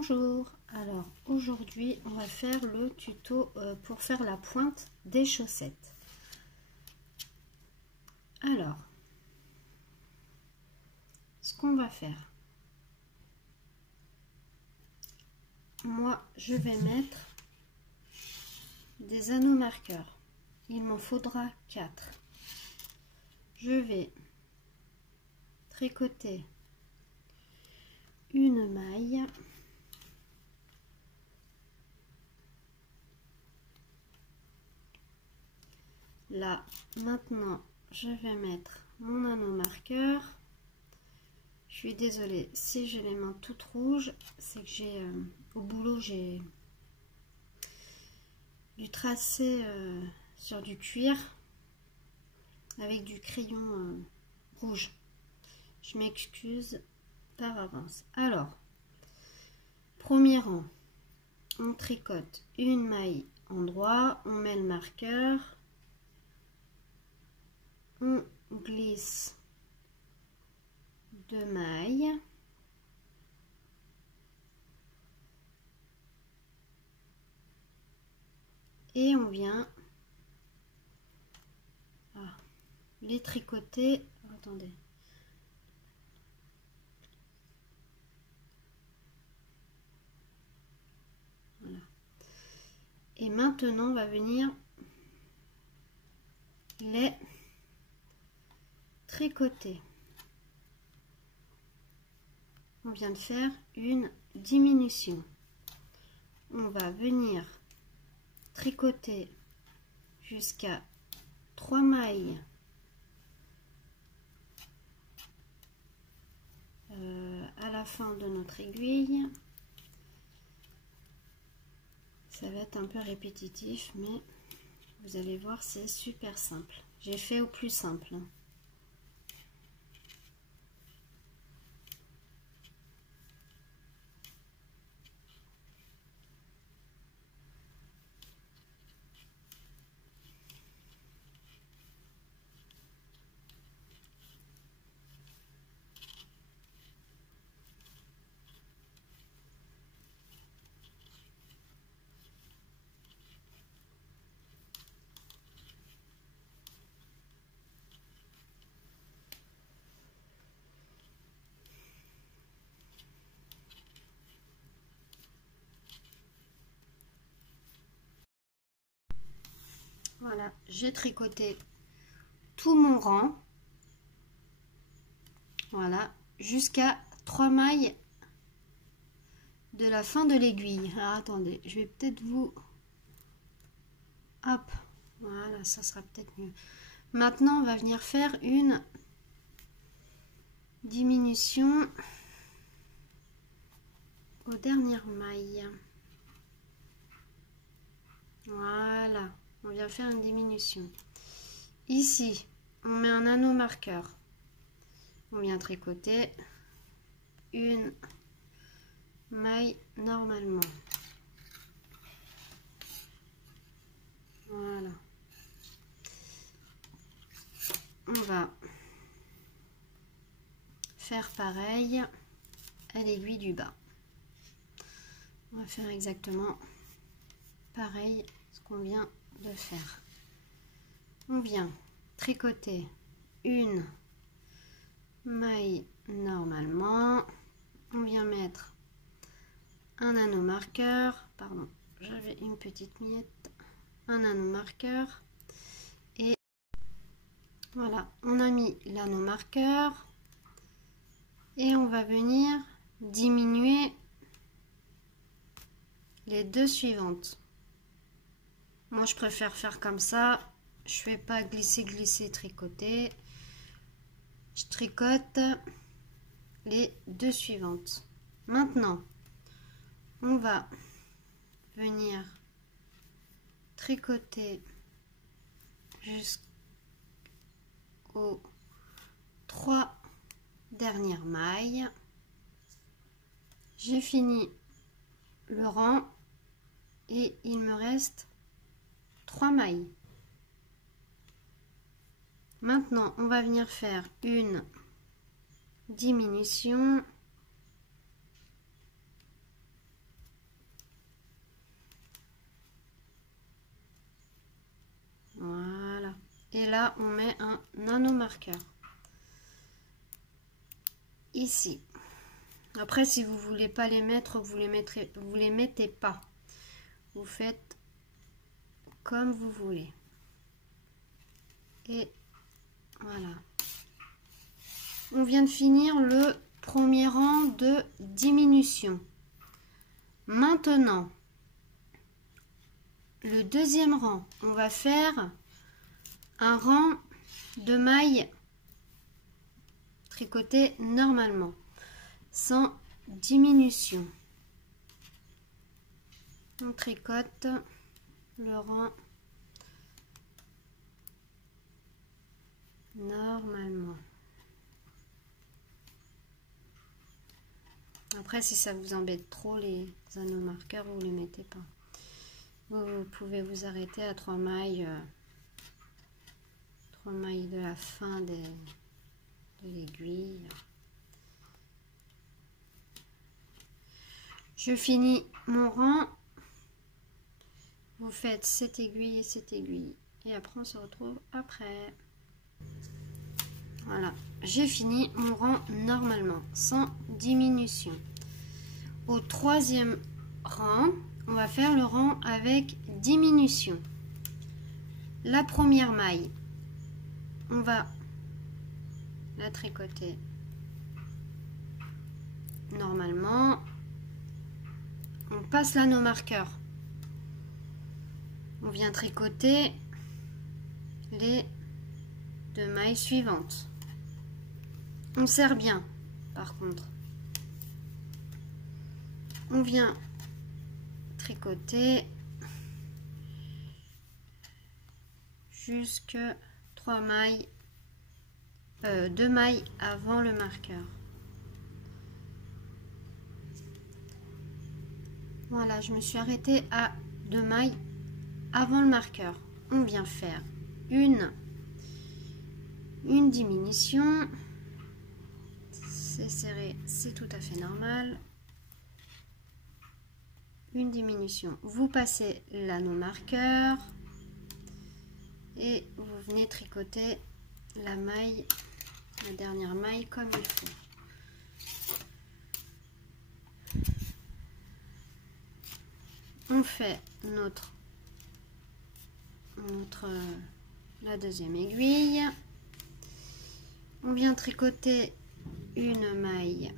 Bonjour, alors aujourd'hui on va faire le tuto pour faire la pointe des chaussettes. Alors, ce qu'on va faire, moi je vais mettre des anneaux marqueurs, il m'en faudra 4. Je vais tricoter une maille. Là, maintenant, je vais mettre mon anneau marqueur. Je suis désolée si j'ai les mains toutes rouges, c'est que j'ai au boulot j'ai du tracé sur du cuir avec du crayon rouge. Je m'excuse par avance. Alors, premier rang, on tricote une maille endroit, on met le marqueur. On glisse 2 mailles et on vient les tricoter. Attendez. Voilà. Et maintenant on va venir les tricoter. On vient de faire une diminution. On va venir tricoter jusqu'à 3 mailles à la fin de notre aiguille. Ça va être un peu répétitif, mais vous allez voir, c'est super simple. J'ai fait au plus simple. Voilà, j'ai tricoté tout mon rang. Voilà, jusqu'à 3 mailles de la fin de l'aiguille. Alors attendez, je vais peut-être vous... Hop, voilà, ça sera peut-être mieux. Maintenant, on va venir faire une diminution aux dernières mailles. Voilà, on vient faire une diminution. Ici, on met un anneau marqueur. On vient tricoter une maille normalement. Voilà. On va faire pareil à l'aiguille du bas. On va faire exactement pareil ce qu'on vient de faire. On vient tricoter une maille normalement. On vient mettre un anneau marqueur. Pardon, j'avais une petite miette. Un anneau marqueur. Et voilà, on a mis l'anneau marqueur. Et on va venir diminuer les deux suivantes. Moi, je préfère faire comme ça. Je fais pas glisser, glisser, tricoter. Je tricote les deux suivantes. Maintenant, on va venir tricoter jusqu'aux 3 dernières mailles. J'ai fini le rang et il me reste 3 mailles. Maintenant, on va venir faire une diminution Et là, on met un nanomarqueur. Ici. Après, si vous voulez pas les mettre, vous les mettez pas. Vous faites comme vous voulez. Et voilà. On vient de finir le premier rang de diminution. Maintenant, le deuxième rang, on va faire un rang de mailles tricotées normalement, sans diminution. On tricote le rang normalement. Après, si ça vous embête trop les anneaux marqueurs, vous ne les mettez pas. Vous pouvez vous arrêter à 3 mailles de la fin de l'aiguille. Je finis mon rang. Vous faites cette aiguille et cette aiguille. Et après, on se retrouve après. Voilà, j'ai fini mon rang normalement, sans diminution. Au troisième rang, on va faire le rang avec diminution. La première maille, on va la tricoter normalement. On passe l'anneau marqueur. On vient tricoter les 2 mailles suivantes. On serre bien, par contre. On vient tricoter jusque 3 mailles, 2 mailles avant le marqueur. Voilà, je me suis arrêtée à 2 mailles avant le marqueur. On vient faire une diminution. C'est serré, c'est tout à fait normal. Une diminution. Vous passez l'anneau marqueur et vous venez tricoter la maille, la dernière maille comme il faut. On fait la deuxième aiguille. On vient tricoter une maille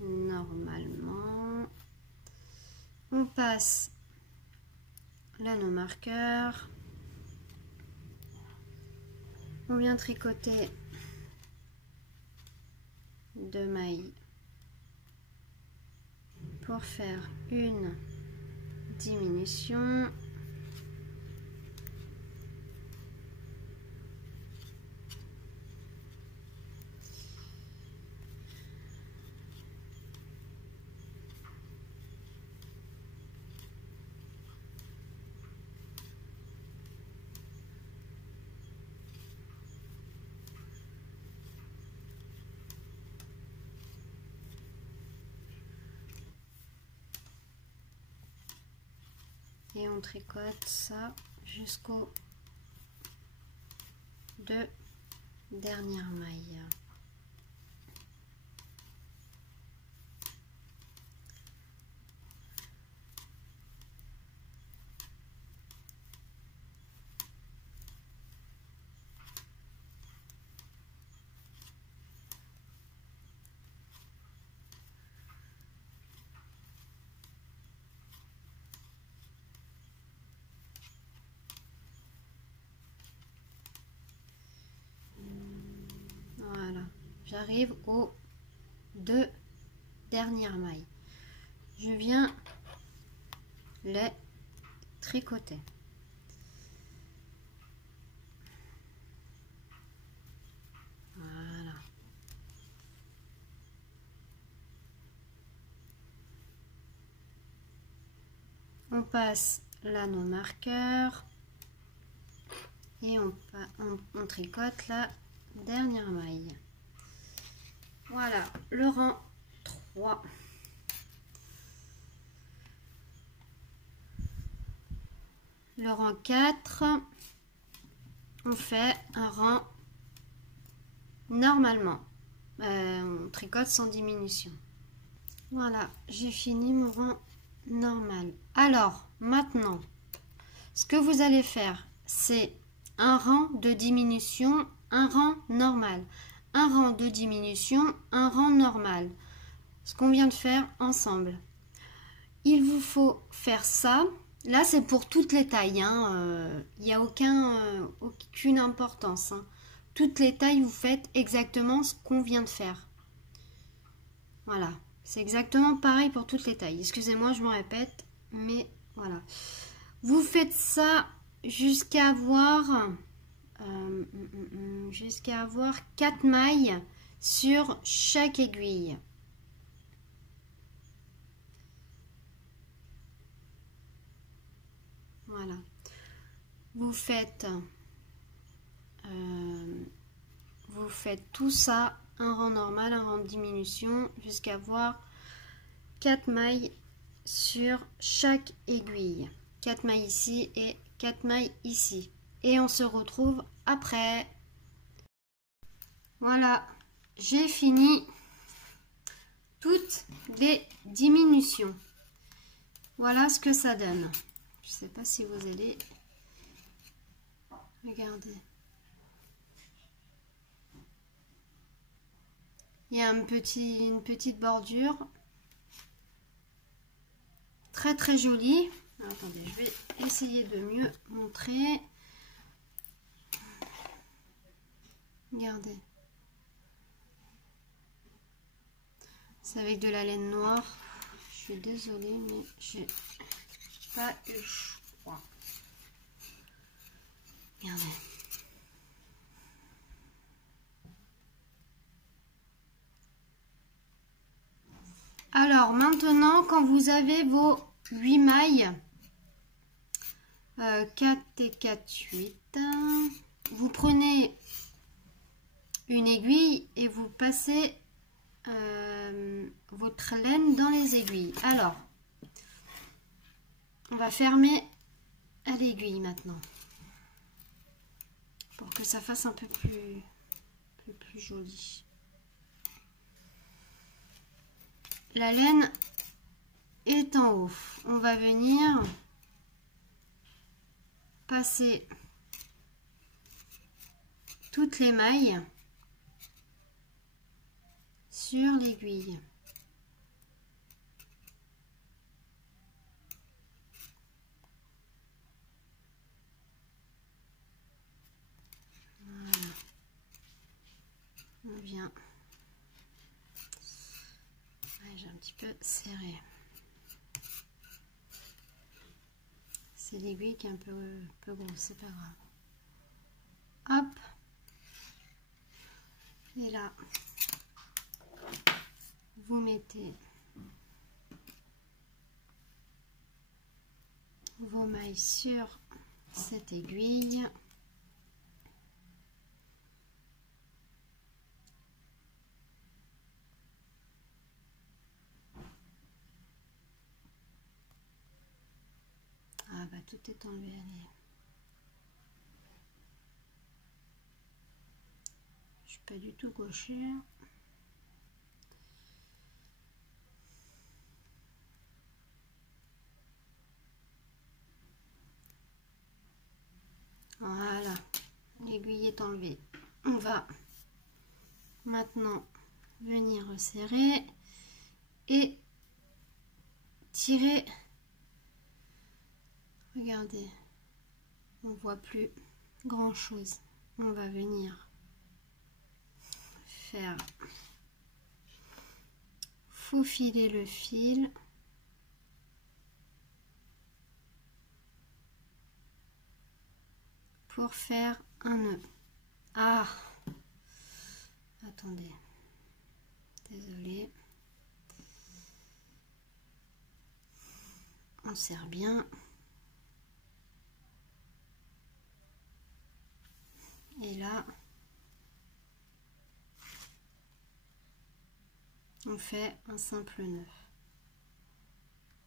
normalement. On passe l'anneau marqueur. On vient tricoter 2 mailles pour faire une diminution. Et on tricote ça jusqu'aux 2 dernières mailles. J'arrive aux 2 dernières mailles. Je viens les tricoter. Voilà. On passe l'anneau marqueur et on tricote la dernière maille. Voilà, le rang 3. Le rang 4. on fait un rang normalement. On tricote sans diminution. Voilà, j'ai fini mon rang normal. Alors, maintenant, ce que vous allez faire, c'est un rang de diminution, un rang normal. Un rang de diminution, un rang normal. Ce qu'on vient de faire ensemble. Il vous faut faire ça. Là, c'est pour toutes les tailles. Il n'y a aucune importance. Toutes les tailles, vous faites exactement ce qu'on vient de faire. Voilà. C'est exactement pareil pour toutes les tailles. Excusez-moi, je me répète. Mais voilà. Vous faites ça jusqu'à avoir 4 mailles sur chaque aiguille. Voilà. Vous faites tout ça, un rang normal, un rang de diminution, jusqu'à avoir 4 mailles sur chaque aiguille. 4 mailles ici et 4 mailles ici. Et on se retrouve après. Voilà, j'ai fini toutes les diminutions. Voilà ce que ça donne. Je ne sais pas si vous allez regarder. Il y a une petite bordure. Très très jolie. Alors, attendez, je vais essayer de mieux montrer. Regardez. C'est avec de la laine noire. Je suis désolée, mais j'ai pas eu le choix. Regardez. Alors maintenant, quand vous avez vos 8 mailles, 4 et 4, 8, vous prenez une aiguille et vous passez votre laine dans les aiguilles. Alors, on va fermer à l'aiguille maintenant pour que ça fasse un peu plus joli. La laine est en haut. On va venir passer toutes les mailles sur l'aiguille. Voilà. On vient. J'ai un petit peu serré. C'est l'aiguille qui est un peu grosse, c'est pas grave. Hop. Et là, vous mettez vos mailles sur cette aiguille. Ah bah tout est enlevé, allez. Je suis pas du tout gauchère. Voilà, l'aiguille est enlevée. On va maintenant venir resserrer et tirer. Regardez, on voit plus grand chose. On va venir faire faufiler le fil. Pour faire un nœud. Ah, attendez, désolée. On serre bien. Et là, on fait un simple nœud.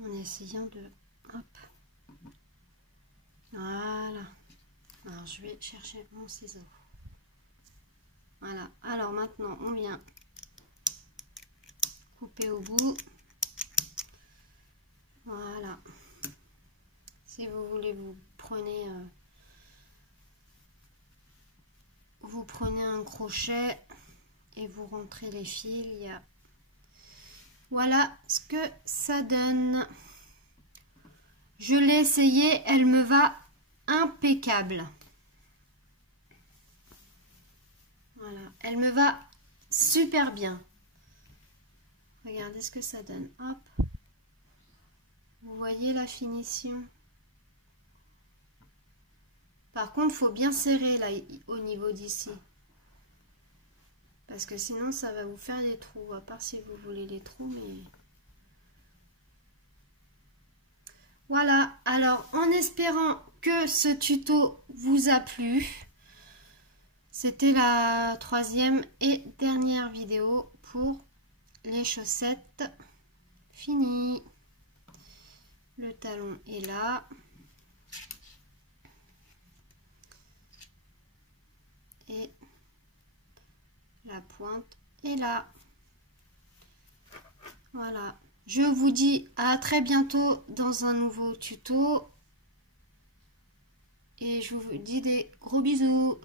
En essayant de... Hop. Voilà. Alors je vais chercher mon ciseau. Voilà, alors maintenant on vient couper au bout. Voilà. Si vous voulez, vous prenez un crochet et vous rentrez les fils. Voilà ce que ça donne. Je l'ai essayé, elle me va impeccable. Voilà, elle me va super bien. Regardez ce que ça donne. Hop. Vous voyez la finition. Par contre, il faut bien serrer là au niveau d'ici. Parce que sinon, ça va vous faire des trous. À part si vous voulez les trous, mais... Voilà. Alors, en espérant que ce tuto vous a plu, c'était la 3e et dernière vidéo pour les chaussettes finies. Le talon est là. Et la pointe est là. Voilà. Je vous dis à très bientôt dans un nouveau tuto. Et je vous dis des gros bisous.